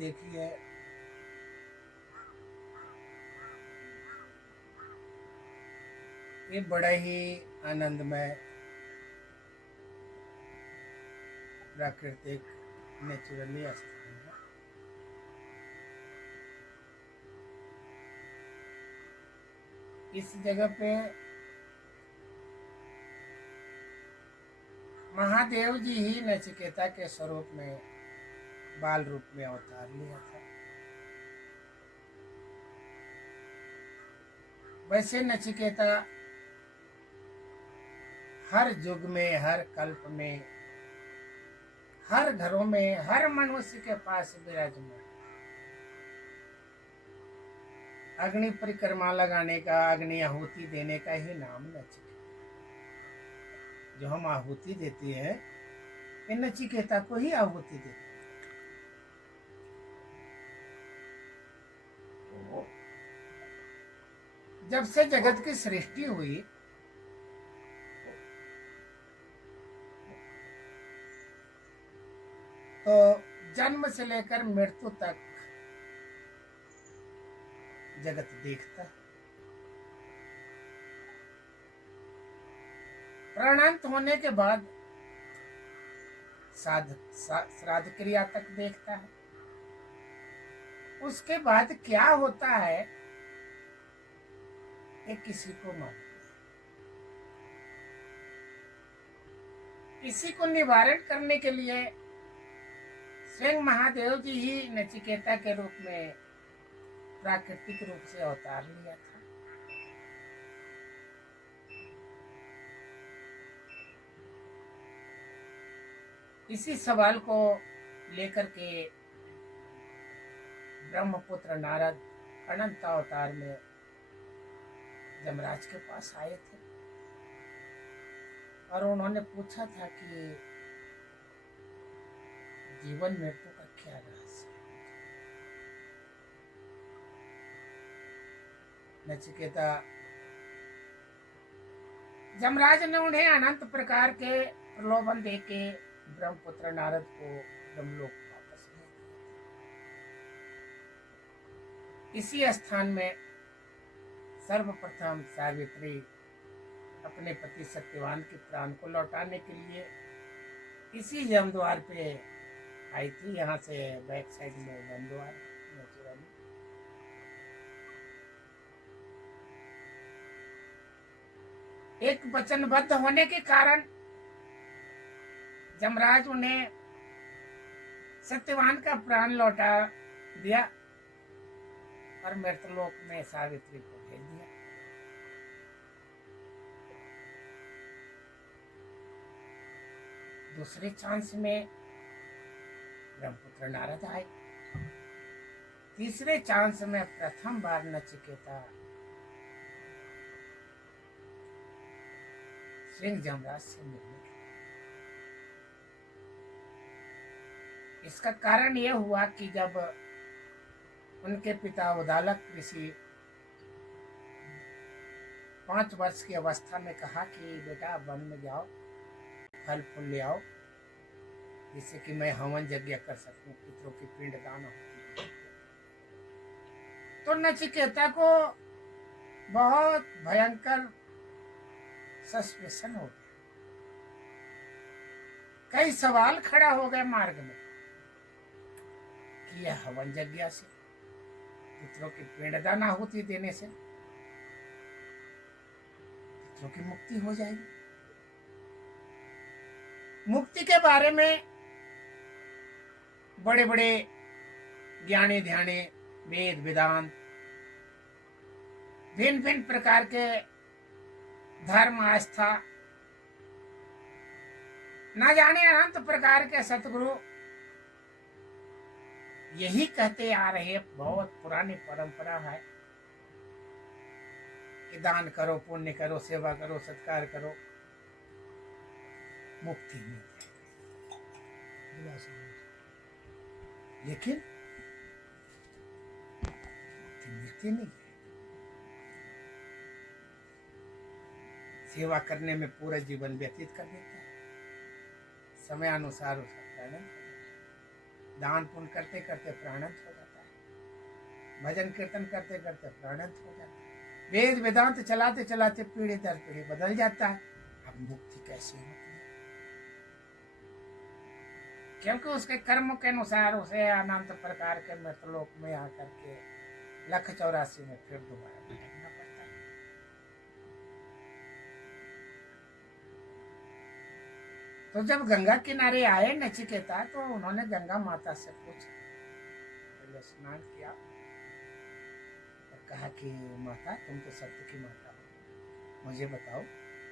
देखिए ये बड़ा ही आनंदमय प्राकृतिक नेचुरली स्थान है। इस जगह पे महादेव जी ही नचिकेता के स्वरूप में बाल रूप में अवतार लिया था। वैसे नचिकेता हर युग में, हर कल्प में, हर घरों में, हर मनुष्य के पास विराजमान। अग्नि परिक्रमा लगाने का, अग्नि आहुति देने का ही नाम नचिकेता। जो हम आहुति देती है ये नचिकेता को ही आहुति देती है। जब से जगत की सृष्टि हुई तो जन्म से लेकर मृत्यु तक जगत देखता है। प्राणांत होने के बाद श्राद्ध क्रिया तक देखता है। उसके बाद क्या होता है ये किसी को मालूम नहीं। इसी को निवारण करने के लिए स्वयं महादेव जी ही नचिकेता के रूप में प्राकृतिक रूप से अवतार लिया था। इसी सवाल को लेकर के ब्रह्मपुत्र नारद अनंत अवतार में यमराज के पास आए थे और उन्होंने पूछा था कि जीवन मृत्यु का क्या रहस्य है। नचिकेता यमराज ने उन्हें अनंत प्रकार के प्रलोभन देके ब्रह्मपुत्र नारद को ब्रह्मलोक वापस भेज दिया। इसी स्थान में सर्वप्रथम सावित्री अपने पति सत्यवान के प्राण को लौटाने के लिए इसी यमद्वार पे आई थी। यहाँ से बैक साइड में यमद्वार नेचुरली। एक वचनबद्ध होने के कारण यमराज उन्हें सत्यवान का प्राण लौटा दिया और मृतलोक में सावित्री को भेज दिया। दूसरे चांस में ब्रह्मपुत्र नारद आए। तीसरे चांस में प्रथम बार नचिकेता स्वयं यमराज से मिलने गए। इसका कारण यह हुआ कि जब उनके पिता उदालक ऋषि 5 वर्ष की अवस्था में कहा कि बेटा वन में जाओ, फल फूल ले आओ, जिससे कि मैं हवन यज्ञ कर सकूं, पितरों की पिंड दान होती है। तो नचिकेता को बहुत भयंकर सस्पेंशन हो गया। कई सवाल खड़ा हो गए मार्ग में कि यह हवन यज्ञ से, पितरों की पिंडदान आहुति देने से पितरों की मुक्ति हो जाएगी। मुक्ति के बारे में बड़े बड़े ज्ञानी ध्यानी वेद वेदांत भिन्न भिन्न प्रकार के धर्म आस्था न जाने अनंत प्रकार के सतगुरु यही कहते आ रहे। बहुत पुरानी परंपरा है कि दान करो, पुण्य करो, सेवा करो, सत्कार करो, मुक्ति मिल जाएगी। लेकिन मुक्ति मिलती नहीं है। सेवा करने में पूरा जीवन व्यतीत कर देता है, समय अनुसार हो सकता है नहीं। दान पुण्य करते करते प्राणंत हो जाता है, भजन कीर्तन करते करते प्राणंत हो जाता है, वेद वेदांत चलाते चलाते पीढ़ी दर पीढ़ी बदल जाता है। अब मुक्ति कैसे होती है? क्योंकि उसके कर्म के अनुसार उसे अनंत प्रकार के मृतलोक में आकर के 184 में फिर दोबारा भटकना पड़ता है। तो जब गंगा किनारे आए नचिकेता, तो उन्होंने गंगा माता से पूछा, पहले स्नान किया और कहा कि माता, तुम तो सत्य की माता हो, मुझे बताओ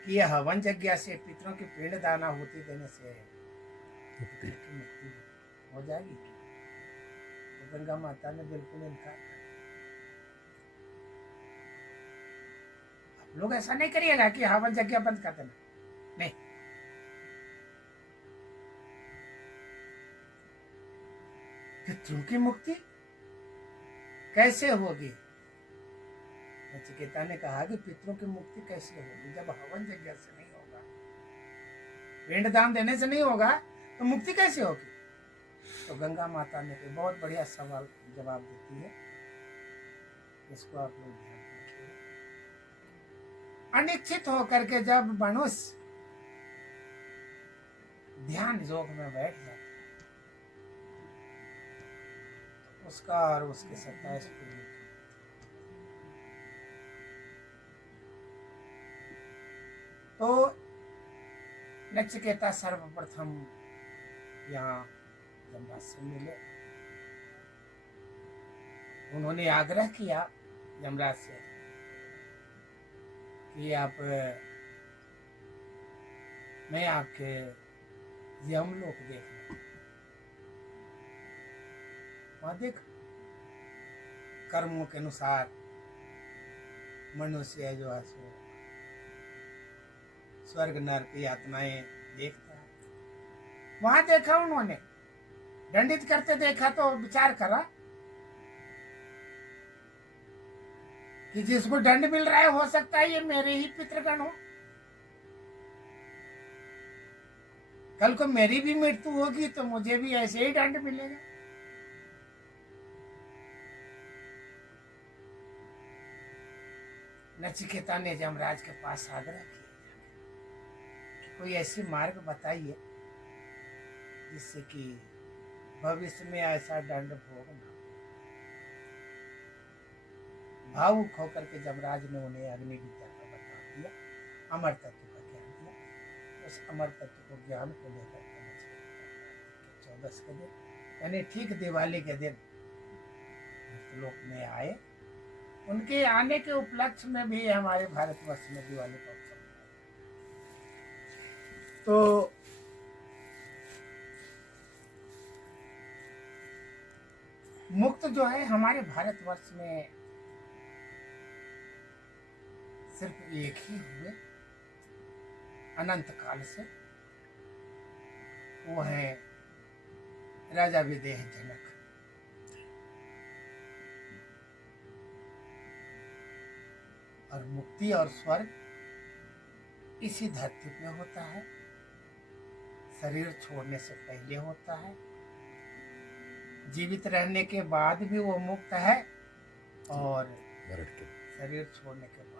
कि यह हवन यज्ञ से पितरों की पिंड दाना होती देने से की मुक्ति हो जाएगी? तो गंगा माता ने बिल्कुल इनकार कर दिया। आप लोग ऐसा नहीं करिएगा कि हवन यज्ञ बंद कर देना, नहीं। पितरों की मुक्ति कैसे होगी? नचिकेता ने कहा कि पितरों की मुक्ति कैसे होगी जब हवन यज्ञ से नहीं होगा, पिंड दान देने से नहीं होगा, तो मुक्ति कैसे होगी? तो गंगा माता ने कोई बहुत बढ़िया सवाल जवाब देती है, इसको आप लोग ध्यान रखिए। अनिश्चित होकर के जब मनुष्य ध्यान योग में बैठ जाता है, तो उसका और उसके 27 पीढ़ी तो नचिकेता सर्वप्रथम यहाँ यमराज से मिले। उन्होंने आग्रह किया यमराज से कि मैं आपके यमलोक देखना, वहां देख कर्मों के अनुसार मनुष्य जो है सो स्वर्ग नरक यातनाएं देखता है। वहां देखा उन्होंने, दंडित करते देखा तो विचार करा कि जिसको दंड मिल रहा है, हो सकता है ये मेरे ही पितृगण हो, कल को मेरी भी मृत्यु होगी तो मुझे भी ऐसे ही दंड मिलेगा। नचिकेता ने यमराज के पास आग्रह किया कि कोई ऐसी मार्ग बताइए जिससे कि भविष्य में ऐसा दंड भोगना। भावुक होकर के यमराज ने उन्हें अग्नि विद्या का बता दिया, अमर तत्व का ज्ञान दिया। उस अमर तत्व को ज्ञान को लेकर के 14 के दिन, यानी ठीक दिवाली के दिन लोक में आए। उनके आने के उपलक्ष्य में भी हमारे भारतवर्ष में दिवाली का उत्सव तो मुक्त जो है हमारे भारतवर्ष में सिर्फ एक ही हुए अनंत काल से, वो है राजा विदेह जनक। और मुक्ति और स्वर्ग इसी धरती पे होता है, शरीर छोड़ने से पहले होता है, जीवित रहने के बाद भी वो मुक्त है, और शरीर छोड़ने के बाद